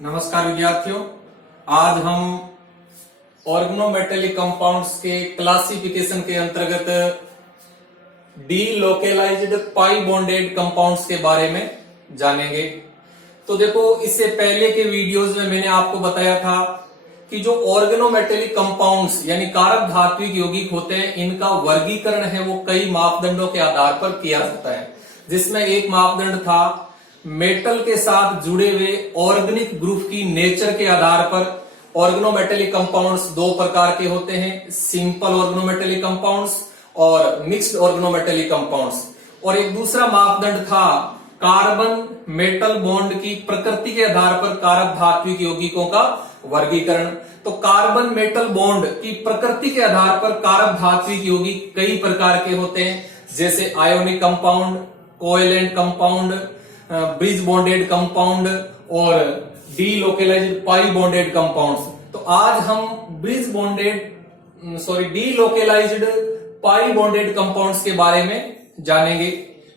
नमस्कार विद्यार्थियों, आज हम ऑर्गेनोमेटेलिक कंपाउंड्स के क्लासिफिकेशन के अंतर्गत डीलोकेलाइज्ड पाई बॉन्डेड कंपाउंड्स के बारे में जानेंगे। तो देखो, इससे पहले के वीडियोस में मैंने आपको बताया था कि जो ऑर्गेनोमेटेलिक कंपाउंड्स यानी कारक धात्विक यौगिक होते हैं, इनका वर्गीकरण है वो कई मापदंडों के आधार पर किया जाता है, जिसमें एक मापदंड था मेटल के साथ जुड़े हुए ऑर्गेनिक ग्रुप की नेचर के आधार पर ऑर्गेनोमेटेलिक कंपाउंड्स दो प्रकार के होते हैं, सिंपल ऑर्गेनोमेटेलिक कंपाउंड्स और मिक्स्ड ऑर्गेनोमेटेलिक कंपाउंड्स। और एक दूसरा मापदंड था कार्बन मेटल बॉन्ड की प्रकृति के आधार पर कारक धात्विक यौगिकों का वर्गीकरण। तो कार्बन मेटल बॉन्ड की प्रकृति के आधार पर कारक धात्विक यौगिक कई प्रकार के होते हैं, जैसे ionic compound, covalent compound, bridge bonded compound और डीलोकेलाइज्ड पाई बॉन्डेड कंपाउंड्स। तो आज हम डीलोकेलाइज्ड पाई बॉन्डेड कंपाउंड्स के बारे में जानेंगे।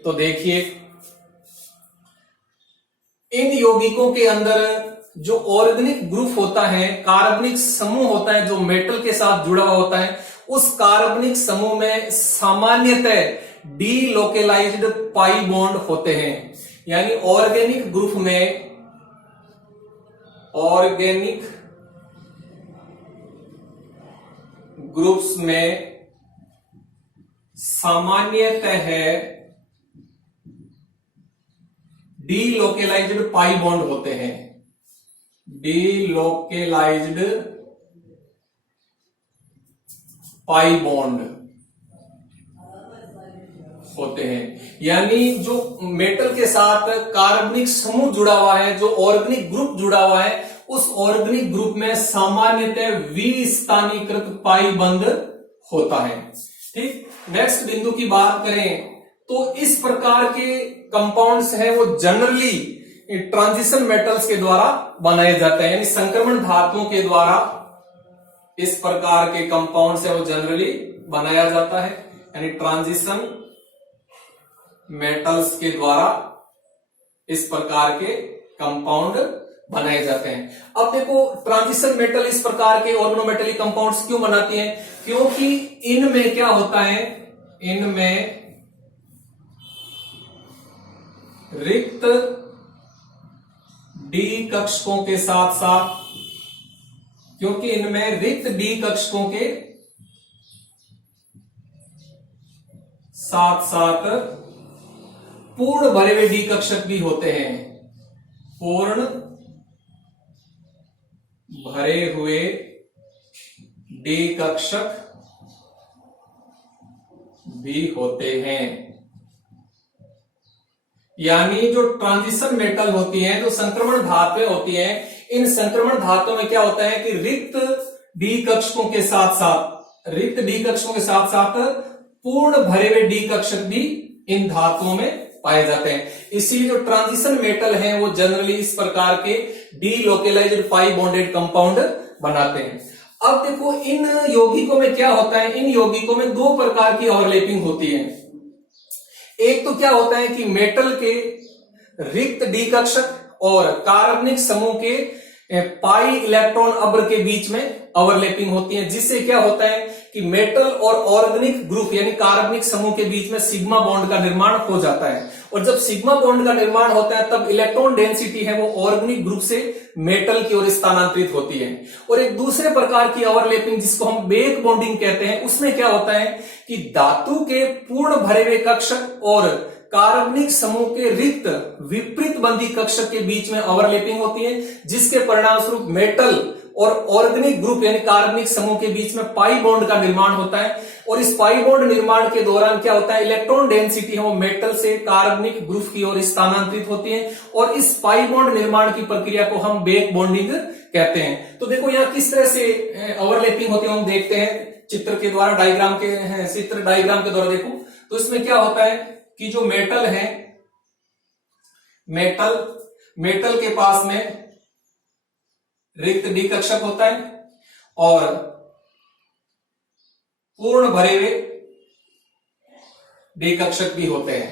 तो देखिए, इन यौगिकों के अंदर जो ऑर्गेनिक ग्रुप होता है, कार्बनिक समूह होता है जो मेटल के साथ जुड़ा हुआ होता है, उस कार्बनिक समूह में सामान्यतः डीलोकेलाइज्ड पाई बॉन्ड होते हैं। यानी ऑर्गेनिक ग्रुप में ऑर्गेनिक ग्रुप्स में सामान्यतः डीलोकेलाइज्ड पाई बॉन्ड होते हैं। डीलोकेलाइज्ड पाई बॉन्ड होते हैं, यानी जो मेटल के साथ कार्बनिक समूह जुड़ा हुआ है, जो ऑर्गेनिक ग्रुप जुड़ा हुआ है, उस ऑर्गेनिक ग्रुप में सामान्यतः विस्थानीकृत पाई बंध होता है। ठीक, नेक्स्ट बिंदु की बात करें तो इस प्रकार के कंपाउंड्स हैं वो जनरली ट्रांजिशन मेटल्स के द्वारा बनाए जाते हैं, यानी संक्रमण धातुओं के द्वारा इस प्रकार के कंपाउंड्स है वो जनरली बनाया जाता है, यानी ट्रांजिशन मेटल्स के द्वारा इस प्रकार के कंपाउंड बनाए जाते हैं। अब देखो, ट्रांजिशन मेटल इस प्रकार के ऑर्गेनोमेटेलिक कंपाउंड्स क्यों बनाती हैं? क्योंकि इनमें क्या होता है, इनमें रिक्त डी कक्षकों के साथ साथ पूर्ण भरे हुए डी कक्षक भी होते हैं। पूर्ण भरे हुए डी कक्षक भी होते हैं। यानी जो ट्रांजिशन मेटल होती हैं, जो संक्रमण धातुएं होती हैं, इन संक्रमण धातुओं में क्या होता है कि रिक्त डी कक्षकों के साथ साथ पूर्ण भरे हुए डी कक्षक भी इन धातुओं में पाए जाते हैं। इसीलिए जो ट्रांजिशन मेटल हैं वो जनरली इस प्रकार के डीलोकेलाइज्ड पाई बॉन्डेड कंपाउंड बनाते हैं। अब देखो, इन यौगिकों में क्या होता है, इन यौगिकों में दो प्रकार की ओवरलैपिंग होती है। एक तो क्या होता है कि मेटल के रिक्त डी कक्षक और कार्बनिक समूह के पाई इलेक्ट्रॉन अब्र के बीच में ओवरलैपिंग होती है, जिससे क्या होता है कि मेटल और ऑर्गेनिक ग्रुप यानी कार्बनिक समूह के बीच में सिग्मा बॉन्ड का निर्माण हो जाता है। और जब सिग्मा बॉन्ड का निर्माण होता है तब इलेक्ट्रॉन डेंसिटी है वो ऑर्गेनिक ग्रुप से मेटल की ओर स्थानांतरित होती है। और एक दूसरे प्रकार की ओवरलैपिंग जिसको हम बैक बॉन्डिंग कहते हैं, उसमें क्या होता है कि धातु के पूर्ण भरे हुए कक्षक और कार्बनिक समूह के रिक्त विपरीत बंधी कक्षक के बीच में ओवरलैपिंग होती है, जिसके परिणाम स्वरूप मेटल और ऑर्गेनिक ग्रुप यानी कार्बनिक समूह के बीच में पाई बॉन्ड का निर्माण होता है। और इस पाई बॉन्ड निर्माण के दौरान क्या होता है, इलेक्ट्रॉन डेंसिटी है वो मेटल से कार्बनिक ग्रुप की ओर स्थानांतरित होती है, और इस पाई बॉन्ड निर्माण की प्रक्रिया को हम बैक बॉन्डिंग कहते हैं। तो देखो, यहां किस तरह से ओवरलैपिंग होती है हम देखते हैं चित्र के द्वारा, डायग्राम के द्वारा देखो। तो इसमें क्या होता है कि जो मेटल है, मेटल के पास में रिक्त डी कक्षक होता है और पूर्ण भरे हुए डी कक्षक भी होते हैं।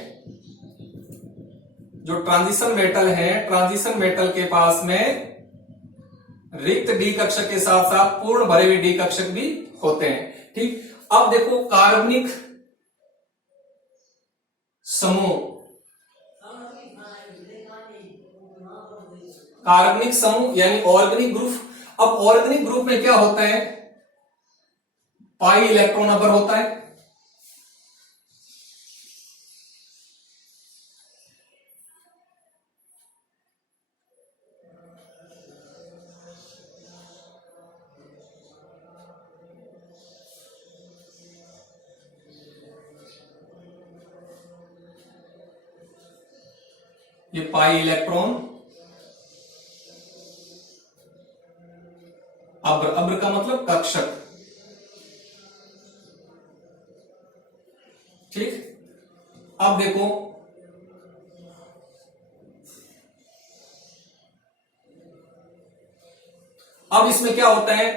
जो ट्रांजिशन मेटल है, ट्रांजिशन मेटल के पास में रिक्त डी कक्षक के साथ साथ पूर्ण भरे हुए डी कक्षक भी होते हैं। ठीक, अब देखो कार्बनिक समूह, कार्बनिक समूह यानी ऑर्गेनिक ग्रुप। अब ऑर्गेनिक ग्रुप में क्या होता है, पाई इलेक्ट्रॉन नंबर होता है। ये पाई इलेक्ट्रॉन, अब्र, अब्र का मतलब कक्षक। ठीक, अब देखो अब इसमें क्या होता है,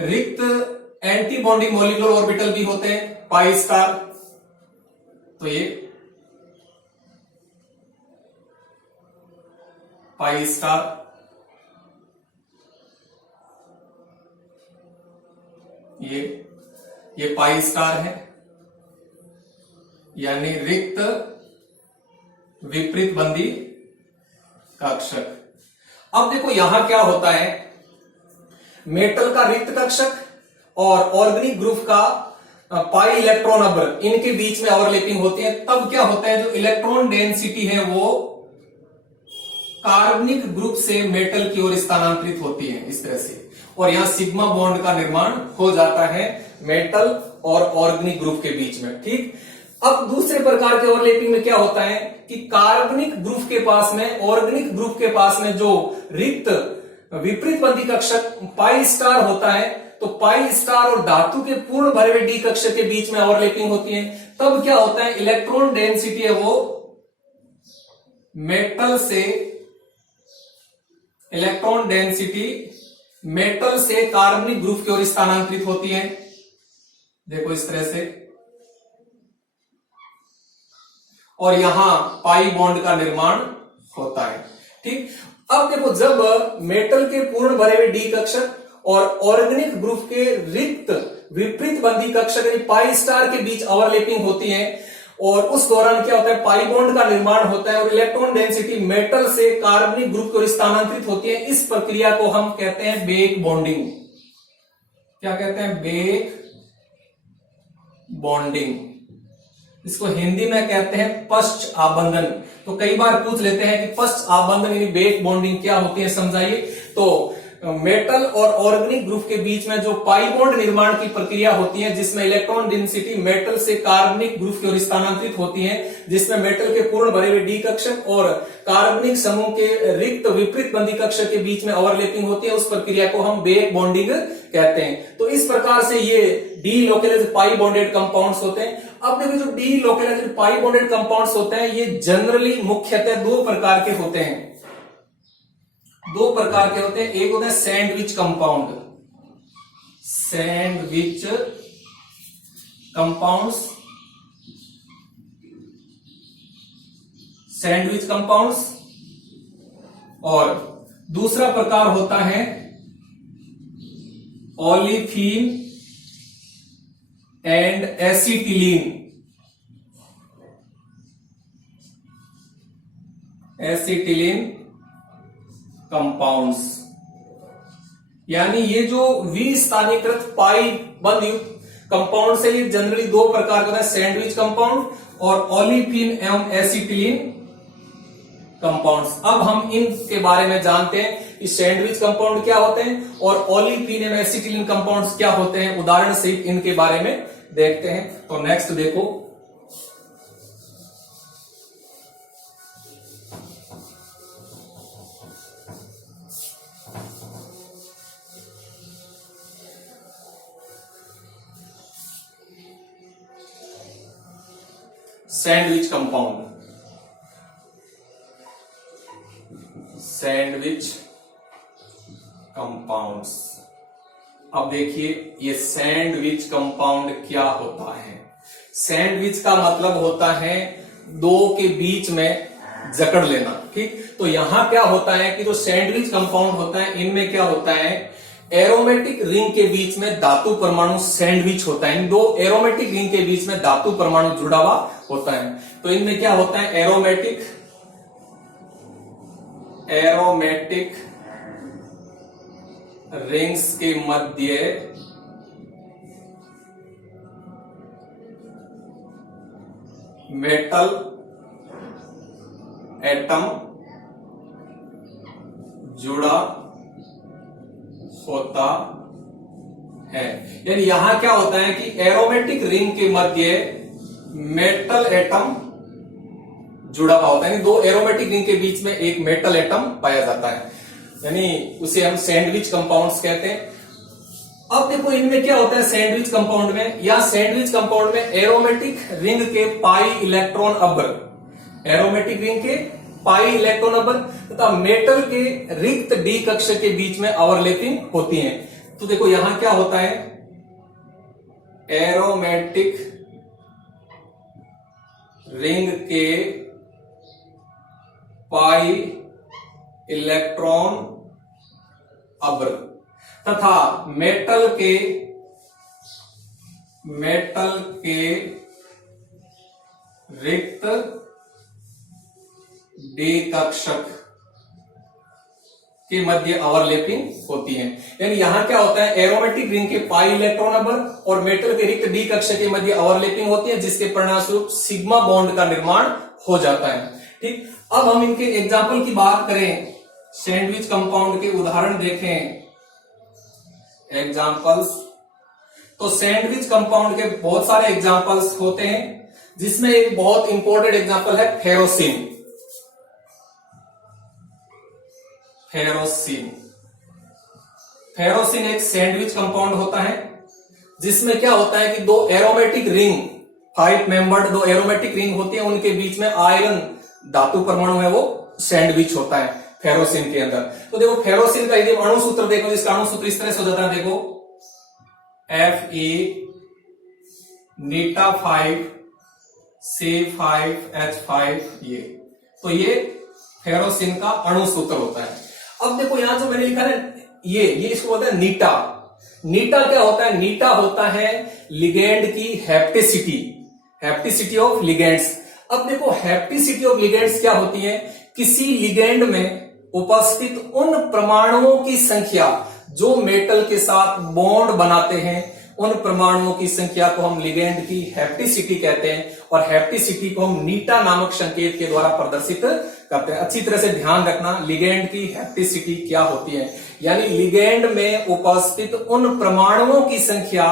रिक्त एंटी बॉन्डिंग मॉलिक्यूलर ऑर्बिटल भी होते हैं, पाई स्टार। तो ये पाई स्टार, ये पाई स्टार है, यानी रिक्त विपरीत बंदी कक्षक। अब देखो यहां क्या होता है, मेटल का रिक्त कक्षक और ऑर्गेनिक ग्रुप का पाई इलेक्ट्रॉन अब्र, इनके बीच में ओवरलैपिंग होती है। तब क्या होता है, जो इलेक्ट्रॉन डेंसिटी है वो कार्बनिक ग्रुप से मेटल की ओर स्थानांतरित होती है इस तरह से, और यहां सिग्मा बॉन्ड का निर्माण हो जाता है मेटल और ऑर्गेनिक ग्रुप के बीच में। ठीक, अब दूसरे प्रकार के ओवरलैपिंग में क्या होता है कि कार्बनिक ग्रुप के पास में, ऑर्गेनिक ग्रुप के पास में जो रिक्त विपरीत बंदी कक्षक पाई स्टार होता है, तो पाई स्टार और धातु के पूर्ण भरे हुए डी कक्षक के बीच में ओवरलैपिंग होती है। तब क्या होता है, इलेक्ट्रॉन डेंसिटी है वो मेटल से, इलेक्ट्रॉन डेंसिटी मेटल से कार्बनिक ग्रुप की ओर स्थानांतरित होती है। देखो इस तरह से, और यहां पाई बॉन्ड का निर्माण होता है। ठीक, अब देखो जब मेटल के पूर्ण भरे हुए डी कक्षक और ऑर्गेनिक ग्रुप के रिक्त विपरीत बंदी कक्षक यानी पाई स्टार के बीच ओवरलैपिंग होती है, और उस दौरान क्या होता है, पाई बॉन्ड का निर्माण होता है और इलेक्ट्रॉन डेंसिटी मेटल से कार्बनिक ग्रुप की ओर स्थानांतरित होती है। इस प्रक्रिया को हम कहते हैं बेक बॉन्डिंग। क्या कहते हैं, बेक बॉन्डिंग। इसको हिंदी में कहते हैं पश्च आबंधन। तो कई बार पूछ लेते हैं कि पश्च आबंधन यानी बेक बॉन्डिंग क्या होती है, समझाइए। तो मेटल और ऑर्गेनिक ग्रुप के बीच में जो पाई बॉन्ड निर्माण की प्रक्रिया होती है, जिसमें इलेक्ट्रॉन डेंसिटी मेटल से कार्बनिक ग्रुप की ओर स्थानांतरित होती है, जिसमें मेटल के पूर्ण भरे हुए डी कक्षक और कार्बनिक समूह के रिक्त विपरीत बंदी कक्षक के बीच में ओवरलैपिंग होती है, उस प्रक्रिया को हम बेक बॉन्डिंग कहते हैं। तो इस प्रकार से ये delocalised pi bonded compounds होते हैं। अब देखो जो delocalised pi bonded compounds होते हैं, ये जनरली मुख्यतः दो प्रकार के होते हैं। दो प्रकार के होते हैं, एक होता है sandwich compound, sandwich compounds, sandwich compounds, और दूसरा प्रकार होता है olefin and acetylene, acetylene compounds. यानी ये जो विस्थानीकृत पाई बंद युक्त कंपाउंड से, ये जनरली दो प्रकार का है, सैंडविच कंपाउंड और ओलिफिन एवं एसिटिलीन कंपाउंड्स। अब हम इनके बारे में जानते हैं कि सैंडविच कंपाउंड क्या होते हैं और ओलिफिन एवं एसिटिलीन कंपाउंड्स क्या होते हैं, उदाहरण सहित इनके बारे में देखते हैं। तो नेक्स्ट देखो, सैंडविच कंपाउंड, सैंडविच कंपाउंड्स। अब देखिए ये सैंडविच कंपाउंड क्या होता है। सैंडविच का मतलब होता है दो के बीच में जकड़ लेना। ठीक, तो यहां क्या होता है कि जो सैंडविच कंपाउंड होता है इनमें क्या होता है, एरोमेटिक रिंग के बीच में धातु परमाणु सैंडविच होता है। इन दो एरोमेटिक रिंग के बीच में धातु परमाणु जुड़ा हुआ होता है। तो इनमें क्या होता है, एरोमेटिक रिंग्स के मध्य मेटल एटम जुड़ा होता है। यानी यहां क्या होता है कि एरोमेटिक रिंग के मध्य मेटल एटम जुड़ा हुआ होता है, यानी दो एरोमेटिक रिंग के बीच में एक मेटल एटम पाया जाता है, यानी उसे हम सैंडविच कंपाउंड्स कहते हैं। अब देखो इनमें क्या होता है सैंडविच कंपाउंड में, या सैंडविच कंपाउंड में एरोमेटिक रिंग के पाई इलेक्ट्रॉन अब्र, एरोमेटिक रिंग के पाई इलेक्ट्रॉन अब्र तथा मेटल के रिक्त डी कक्षा के बीच में ओवरलैपिंग होती है। तो देखो यहां क्या होता है, एरोमेटिक रिंग के पाई इलेक्ट्रॉन अब्र तथा मेटल के रिक्त डी कक्षक के मध्य ओवरलैपिंग होती है। यानी यहां क्या होता है, एरोमेटिक रिंग के पाई इलेक्ट्रॉन नंबर और मेटल के रिक्त डी कक्षक के मध्य ओवरलैपिंग होती है, जिसके परिणामस्वरूप सिग्मा बॉन्ड का निर्माण हो जाता है। ठीक, अब हम इनके एग्जाम्पल की बात करें, सैंडविच कंपाउंड के उदाहरण देखें, एग्जाम्पल्स। तो सैंडविच कंपाउंड के बहुत सारे एग्जाम्पल्स होते हैं, जिसमें एक बहुत इंपॉर्टेंट एग्जाम्पल है फेरोसिन। फेरोसिन एक सैंडविच कंपाउंड होता है, जिसमें क्या होता है कि दो एरोमेटिक रिंग, 5 मेंबर्ड दो एरोमेटिक रिंग होती है, उनके बीच में आयरन धातु परमाणु है, वो सैंडविच होता है फेरोसिन के अंदर। तो देखो फेरोसिन का यदि अणु सूत्र देखो, इसका अणु सूत्र इस तरह से हो जाता है, देखो Fe नीटा 5 C5H5, ये फेरोसिन का अणु सूत्र होता है। अब देखो यहां जो मैंने लिखा है ये इसको बोलते हैं नीटा। नीटा क्या होता है, नीटा होता है लिगेंड की हैप्टिसिटी ऑफ लिगेंड्स। अब देखो हैप्टिसिटी ऑफ लिगेंड्स क्या होती है, किसी लिगेंड में उपस्थित उन परमाणुओं की संख्या जो मेटल के साथ बॉन्ड बनाते हैं, उन परमाणुओं की संख्या को हम लिगेंड की हैप्टिसिटी कहते हैं, और हैप्टिसिटी को हम नीटा नामक संकेत के द्वारा प्रदर्शित करते हैं। अच्छी तरह से ध्यान रखना, लिगेंड की हैप्टिसिटी क्या होती है, यानी लिगेंड में उपस्थित उन परमाणुओं की संख्या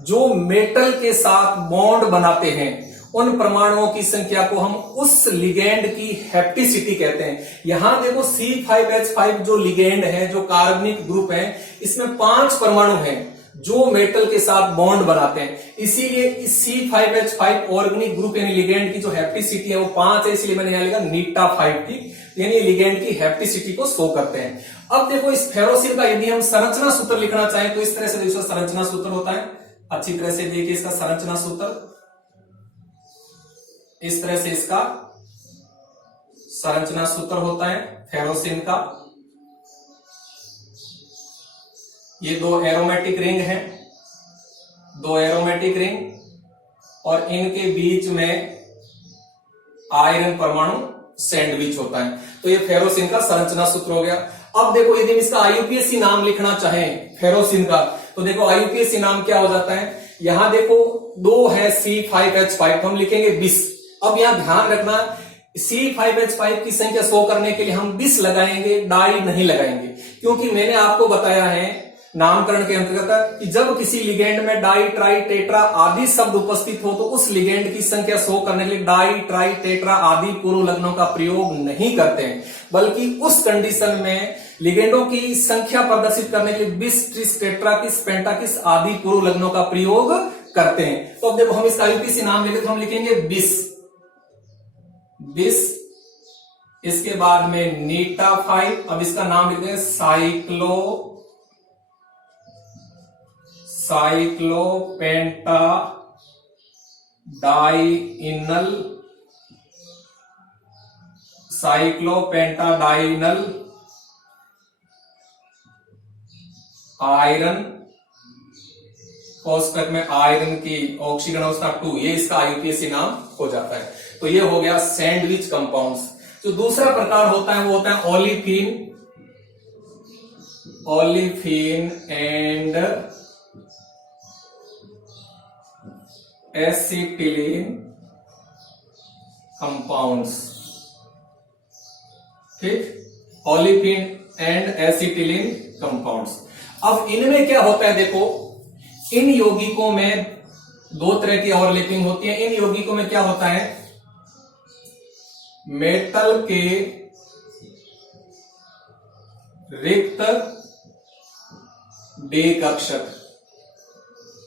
जो मेटल के साथ बॉन्ड बनाते हैं, उन परमाणुओं की संख्या को हम उस लिगेंड की हैप्टिसिटी कहते हैं। यहां देखो C5H5 जो लिगेंड है, जो कार्बनिक ग्रुप है, इसमें 5 परमाणु हैं जो मेटल के साथ बॉन्ड बनाते हैं, इसीलिए इस C5H5 ऑर्गेनिक ग्रुप यानी लिगेंड की जो हैप्टिसिटी है वो 5 है, इसलिए मैंने यहां लिखा नीटा 5 की, यानी लिगेंड की हैप्टिसिटी को शो करते हैं। अब देखो इस फेरोसिन का यदि हम संरचना सूत्र लिखना चाहें तो इस तरह से इसका संरचना सूत्र होता है। अच्छी तरह से देखिए इसका संरचना सूत्र, इस तरह से इसका संरचना सूत्र होता है फेरोसिन का। ये दो एरोमेटिक रिंग हैं, दो एरोमेटिक रिंग, और इनके बीच में आयरन परमाणु सैंडविच होता है। तो ये फेरोसिन का संरचना सूत्र हो गया। अब देखो यदि इसका आईयूपीएसी नाम लिखना चाहें फेरोसिन का, तो देखो आईयूपीएसी नाम क्या हो जाता है, यहां देखो 2 है C5H5, तो हम लिखेंगे 20। अब यहां ध्यान रखना, C5H5 की संख्या शो करने के लिए हम 20 लगाएंगे, डाई नहीं लगाएंगे, क्योंकि मैंने आपको बताया है नामकरण के अंतर्गत कि जब किसी लिगेंड में डाई, ट्राई, टेट्रा आदि शब्द उपस्थित हो तो उस लिगेंड की संख्या शो करने के लिए डाई, ट्राई, टेट्रा आदि पूर्व लग्नों का प्रयोग नहीं करते हैं, बल्कि उस कंडीशन में लिगेंडों की संख्या प्रदर्शित करने के लिए 20, 30, टेट्राकिस, पेंटाकिस आदि पूर्व लग्नों का प्रयोग करते हैं। तो अब देखो हम इसका आईयूपीएसी नाम लेंगे तो हम लिखेंगे 20, इसके बाद में नीटा 5, अब इसका नाम लिखते हैं साइक्लोपेंटा डाइइनल साइक्लोपेंटाडाइनल आयरन, कोष्टक में आयरन की ऑक्सीजन अवस्था 2, ये इसका आईयूपीएसी नाम हो जाता है। तो ये हो गया सैंडविच कंपाउंड्स। जो दूसरा प्रकार होता है वो होता है ओलिफिन एंड एसिटिलीन कंपाउंड्स। ठीक, ओलिफिन एंड एसिटिलीन कंपाउंड्स। अब इनमें क्या होता है, देखो इन यौगिकों में दो तरह की ओवरलैपिंग होती है। इन यौगिकों में क्या होता है, मेटल के रिक्त डी कक्षक,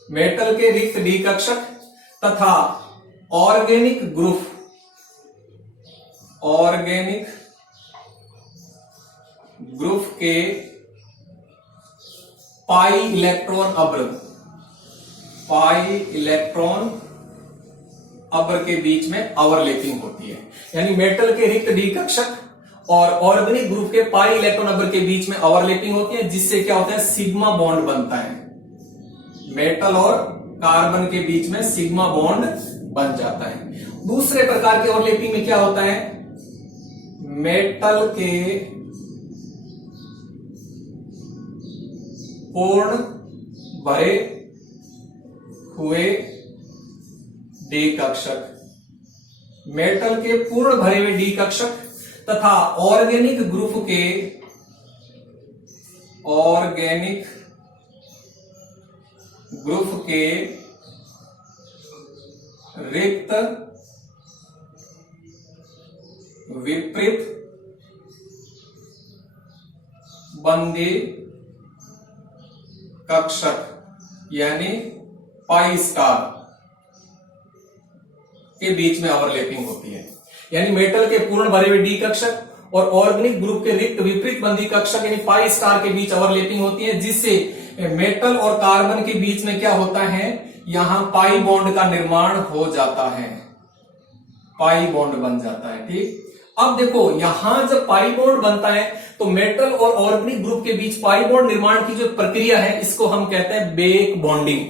मेटल के रिक्त डी कक्षक तथा ऑर्गेनिक ग्रुप के पाई इलेक्ट्रॉन अब्र के बीच में ओवरलैपिंग होती है। यानी मेटल के रिक्त डी कक्षक और ऑर्गेनिक ग्रुप के पाई इलेक्ट्रॉन अब्र के बीच में ओवरलैपिंग होती है, जिससे क्या होता है, सिग्मा बॉन्ड बनता है। मेटल और कार्बन के बीच में सिग्मा बॉन्ड बन जाता है। दूसरे प्रकार के ओवरलैपिंग में क्या होता है, मेटल के पूर्ण भरे हुए डी कक्षक, मेटल के पूर्ण भरे हुए डी कक्षक तथा ऑर्गेनिक ग्रुप के रिक्त विपरीत बंदी कक्षक यानी पाई स्टार के बीच में ओवरलैपिंग होती है। यानी मेटल के पूर्ण भरे हुए डी कक्षक और ऑर्गेनिक ग्रुप के रिक्त विपरीत बंदी कक्षक यानी पाई स्टार के बीच ओवरलैपिंग होती है, जिससे मेटल और कार्बन के बीच में क्या होता है, यहां पाई बॉन्ड का निर्माण हो जाता है, पाई बॉन्ड बन जाता है। ठीक, अब देखो यहां जब पाई बॉन्ड बनता है तो मेटल और ऑर्गेनिक ग्रुप के बीच पाई बॉन्ड निर्माण की जो प्रक्रिया है, इसको हम कहते हैं बेक बॉन्डिंग।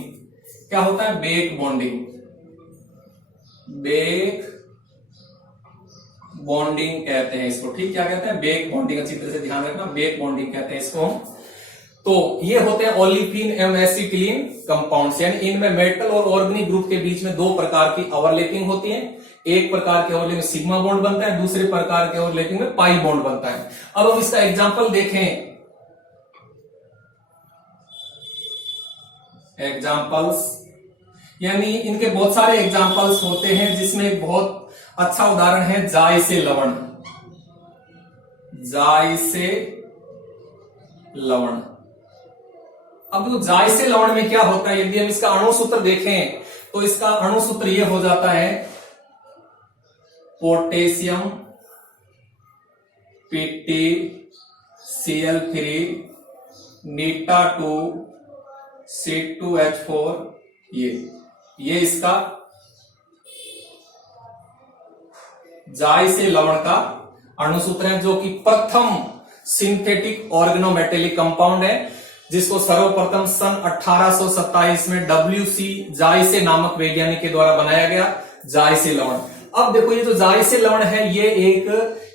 क्या होता है, बेक बॉन्डिंग। बेक बॉन्डिंग कहते हैं इसको। ठीक, क्या कहते हैं, बेक बॉन्डिंग। अच्छी तरह से ध्यान रखना, बेक बॉन्डिंग कहते हैं इसको हम। तो ये होते हैं ओलिफिन एवं एसिटिलीन कंपाउंड्स। यानी इनमें मेटल और ऑर्गेनिक ग्रुप के बीच में दो प्रकार की ओवरलैपिंग होती है। एक प्रकार के ओवरलैपिंग में सिग्मा बॉन्ड बनता है, दूसरे प्रकार के ओवरलैपिंग में पाई बॉन्ड बनता है। अब हम इसका एग्जांपल देखें। एग्जांपल्स यानी इनके बहुत सारे एग्जांपल्स होते हैं, जिसमें बहुत अच्छा उदाहरण है जाय से लवण। जाय से लवण। अब जो जाय से लवण में क्या होता है, यदि हम इसका अणु सूत्र देखें तो इसका अणु सूत्र यह हो जाता है पोटेशियम PtCl3 नीटा2 C2H4। ये इसका जाय से लवण का अणु सूत्र है, जो कि प्रथम सिंथेटिक ऑर्गेनोमेटेलिक कंपाउंड है, जिसको सर्वप्रथम सन 1827 में WC जायसे नामक वैज्ञानिक के द्वारा बनाया गया, जायसे लवण। अब देखो ये जो जायसे लवण है, ये एक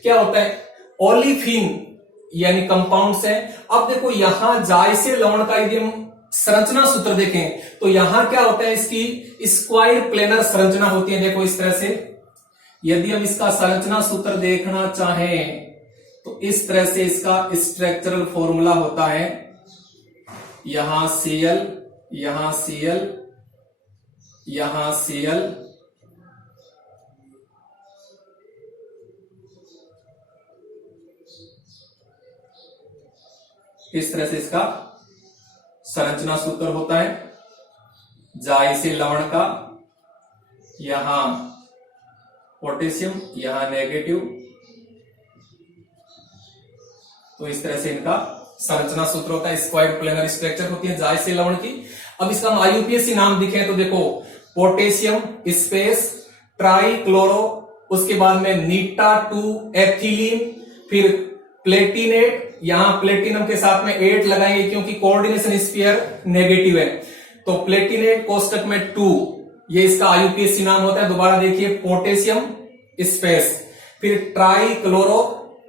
क्या होता है, ओलिफिन यानी कंपाउंड्स है। अब देखो यहां जायसे लवण का यदि हम संरचना सूत्र देखें तो यहां क्या होता है, इसकी स्क्वायर प्लेनर संरचना होती है। देखो इस तरह से यदि हम इसका संरचना सूत्र देखना चाहें तो इस तरह से इसका स्ट्रक्चरल फॉर्मूला होता है, यहां Cl, यहां Cl, यहां Cl, इस तरह से इसका संरचना सूत्र होता है जायसे लवण का। यहां पोटेशियम, यहां नेगेटिव, तो इस तरह से इनका संरचना सूत्र होता है। स्क्वायर प्लेनर स्ट्रक्चर होती है जायसे लवण की। अब इसका हम आईयूपीएसी नाम दिखे तो देखो पोटेशियम स्पेस ट्राई क्लोरो उसके बाद में नीटा 2 एथिलीन, फिर प्लेटिनेट, यहां प्लेटिनम के साथ में 8 लगाएंगे क्योंकि कोऑर्डिनेशन स्फीयर नेगेटिव है, तो प्लेटिनेट कोष्टक में 2, ये इसका आईयूपीएसी नाम होता है। दोबारा देखिए पोटेशियम स्पेस, फिर ट्राई क्लोरो,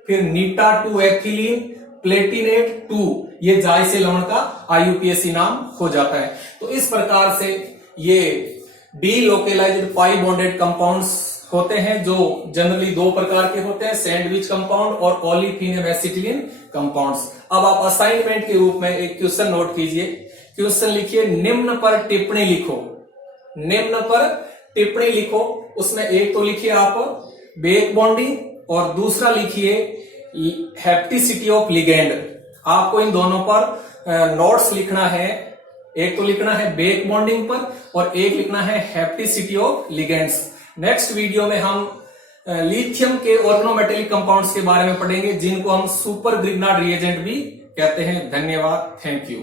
फिर नीटा 2 एथिलीन, प्लेटिनेट 2, ये जायसे लवण का आईयूपीएसी नाम हो जाता है। तो इस प्रकार से ये डीलोकेलाइज्ड पाई बॉन्डेड कंपाउंड्स होते हैं जो जनरली 2 प्रकार के होते हैं, सैंडविच कंपाउंड और ओलिफिनम एसिटिलीन कंपाउंड्स। अब आप असाइनमेंट के रूप में एक क्वेश्चन नोट कीजिए। क्वेश्चन लिखिए, निम्न पर टिप्पणी लिखो। निम्न पर टिप्पणी लिखो, उसमें एक तो लिखिए आप बेक बॉन्डिंग और दूसरा लिखिए हैप्टिसिटी ऑफ लिगेंड। आपको इन दोनों पर नोट्स लिखना है। एक तो लिखना है बेक बॉन्डिंग पर और एक लिखना है हैप्टिसिटी ऑफ लिगेंड्स। नेक्स्ट वीडियो में हम लिथियम के ऑर्गेनोमेटेलिक कंपाउंड्स के बारे में पढ़ेंगे जिनको हम सुपर ग्रिग्नार्ड रिएजेंट भी कहते हैं। धन्यवाद, थैंक यू।